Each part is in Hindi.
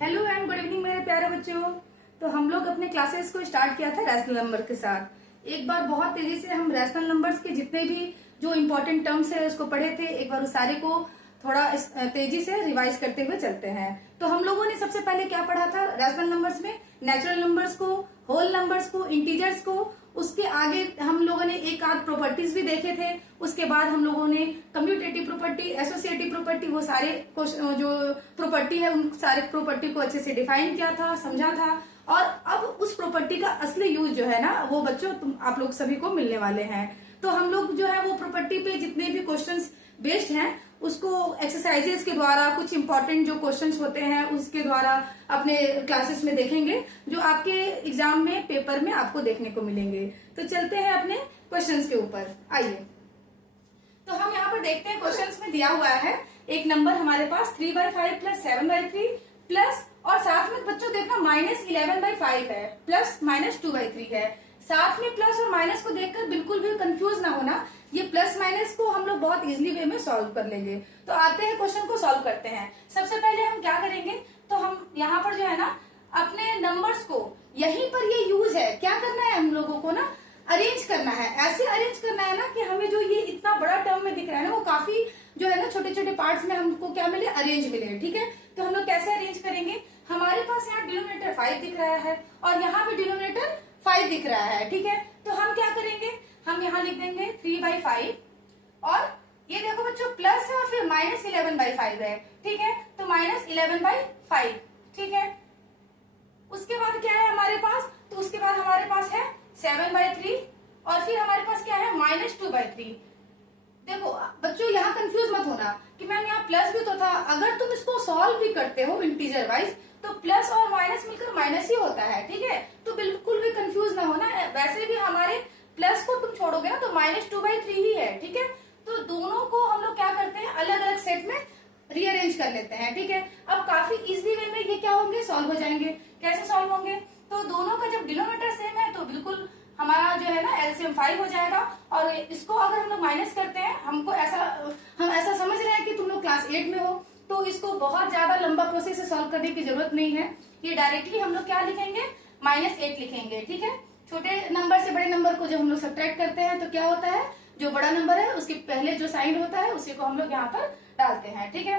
हेलो एंड गुड इवनिंग मेरे प्यारे बच्चों। तो हम लोग अपने क्लासेस को स्टार्ट किया था रैशनल नंबर के साथ। एक बार बहुत तेजी से हम रैशनल नंबर्स के जितने भी जो इम्पोर्टेंट टर्म्स है उसको पढ़े थे। एक बार उस सारे को थोड़ा तेजी से रिवाइज करते हुए चलते हैं। तो हम लोगों ने सबसे पहले क्या पढ़ा था रैशनल नंबर्स में? नेचुरल नंबर्स को, होल नंबर्स को, इंटीजर्स को। उसके आगे हम लोगों ने एक आध प्रॉपर्टीज भी देखे थे। उसके बाद हम लोगों ने कम्यूटेटिव प्रॉपर्टी, एसोसिएटिव प्रॉपर्टी, वो सारे जो प्रॉपर्टी है उन सारे प्रॉपर्टी को अच्छे से डिफाइन किया था, समझा था। और अब उस प्रॉपर्टी का असली यूज जो है ना वो बच्चों आप लोग सभी को मिलने वाले हैं। तो हम लोग जो है वो प्रॉपर्टी पे जितने भी क्वेश्चंस बेस्ड हैं उसको एक्सरसाइजेस के द्वारा, कुछ इंपॉर्टेंट जो क्वेश्चंस होते हैं उसके द्वारा अपने क्लासेस में देखेंगे, जो आपके एग्जाम में पेपर में आपको देखने को मिलेंगे। तो चलते हैं अपने क्वेश्चंस के ऊपर, आइए। तो हम यहाँ पर देखते हैं क्वेश्चंस में दिया हुआ है एक नंबर हमारे पास 3/5 प्लस 7/3 प्लस, और साथ में बच्चों देखना -11/5 है प्लस -2/3 है। साथ में प्लस और माइनस को देखकर बिल्कुल भी कंफ्यूज ना होना, ये प्लस माइनस को हम लोग बहुत इजीली वे में सॉल्व कर लेंगे। तो आते हैं क्वेश्चन को सॉल्व करते हैं। सबसे पहले हम क्या करेंगे, तो हम यहाँ पर जो है ना अपने नंबर्स को यहीं पर ये यूज है, क्या करना है हम लोगों को ना अरेंज करना है। ऐसे अरेंज करना है ना कि हमें जो ये इतना बड़ा टर्म में दिख रहा है ना वो काफी जो है ना छोटे छोटे पार्ट्स में हमको क्या मिले, अरेंज मिले। ठीक है, तो हम लोग कैसे अरेंज करेंगे? हमारे पास यहाँ डिनोमिनेटर 5 दिख रहा है और यहाँ पे डिनोमिनेटर 5 दिख रहा है। ठीक है, तो हम क्या करेंगे, हम यहाँ लिख देंगे 3/5 और ये देखो बच्चों प्लस है और फिर -11/5 है। ठीक है, तो -11/5। ठीक है, उसके बाद क्या है हमारे पास, तो उसके बाद हमारे पास है 7/3 और फिर हमारे पास क्या है -2/3। देखो बच्चों यहाँ कंफ्यूज मत होना कि मैम यहाँ प्लस भी तो था। अगर तुम इसको सॉल्व भी करते हो इंटीजर वाइज तो प्लस और माइनस मिलकर माइनस ही होता है। ठीक है, तो बिल्कुल भी कंफ्यूज ना होना। वैसे भी हमारे प्लस को तुम छोड़ोगे ना तो -2/3 ही है। ठीक है, तो दोनों को हम लोग क्या करते हैं अलग अलग सेट में रीअरेंज कर लेते हैं। ठीक है, अब काफी इजीली वे में ये क्या होंगे, सॉल्व हो जाएंगे। कैसे सॉल्व होंगे, तो दोनों का जब डिनोमिनेटर सेम है तो बिल्कुल हमारा जो है ना एलसीएम 5 हो जाएगा। और इसको अगर हम लोग माइनस करते हैं, हम ऐसा समझ रहे हैं कि तुम लोग क्लास 8 में हो, तो इसको बहुत ज्यादा लंबा प्रोसेस से सॉल्व करने की जरूरत नहीं है। ये डायरेक्टली हम लोग क्या लिखेंगे, -8 लिखेंगे। ठीक है, छोटे नंबर से बड़े नंबर को जब हम लोग सब्ट्रैक्ट करते हैं तो क्या होता है, जो बड़ा नंबर है उसके पहले जो साइन होता है उसी को हम लोग यहाँ पर डालते हैं। ठीक है,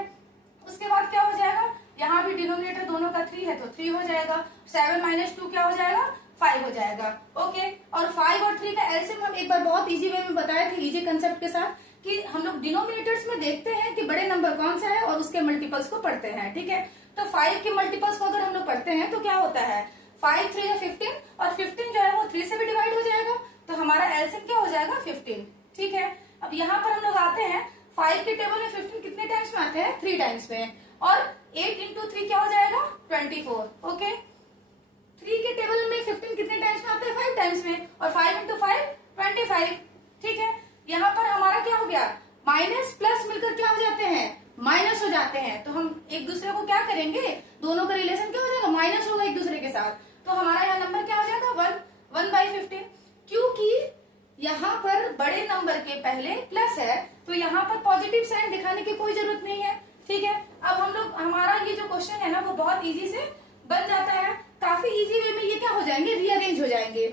उसके बाद क्या हो जाएगा, यहाँ भी डिनोमिनेटर दोनों का 3 है तो 3 हो जाएगा। 7 - 2 क्या हो जाएगा, 5 हो जाएगा। ओके, और 5 और 3 का एलसीएम हम एक बार बहुत इजी वे में बताए थे, इजी कंसेप्ट के साथ, कि हम लोग डिनोमिनेटर्स में देखते हैं कि बड़े नंबर कौन सा है और उसके मल्टीपल्स को पढ़ते हैं। ठीक है, तो 5 के मल्टीपल्स को अगर हम लोग पढ़ते हैं तो क्या होता है, 5 3 15 और 15 जो है वो 3 से भी डिवाइड हो जाएगा, तो हमारा एलसीएम क्या हो जाएगा, 15। ठीक है, अब यहाँ पर हम लोग आते हैं 5 के टेबल में 15 कितने टाइम्स में आते हैं, 3 टाइम्स में, और 8 × 3 क्या हो जाएगा, 24। ओके, 3 के टेबल में 15 कितने टाइम्स में आते हैं, 5 टाइम्स में, और 5 × 5 25। ठीक है, यहाँ पर हमारा क्या हो गया, माइनस प्लस मिलकर क्या हो जाते हैं, माइनस हो जाते हैं। तो हम एक दूसरे को क्या करेंगे, दोनों का रिलेशन क्या हो जाएगा, माइनस होगा एक दूसरे के साथ। तो हमारा यहाँ नंबर क्या हो जाएगा, 1/15। क्योंकि यहाँ पर बड़े नंबर के पहले प्लस है तो यहाँ पर पॉजिटिव साइन दिखाने की कोई जरूरत नहीं है। ठीक है, अब हम लोग हमारा ये जो क्वेश्चन है ना वो बहुत इजी से बन जाता है। काफी इजी वे में ये क्या हो जाएंगे, रीअरेंज हो जाएंगे।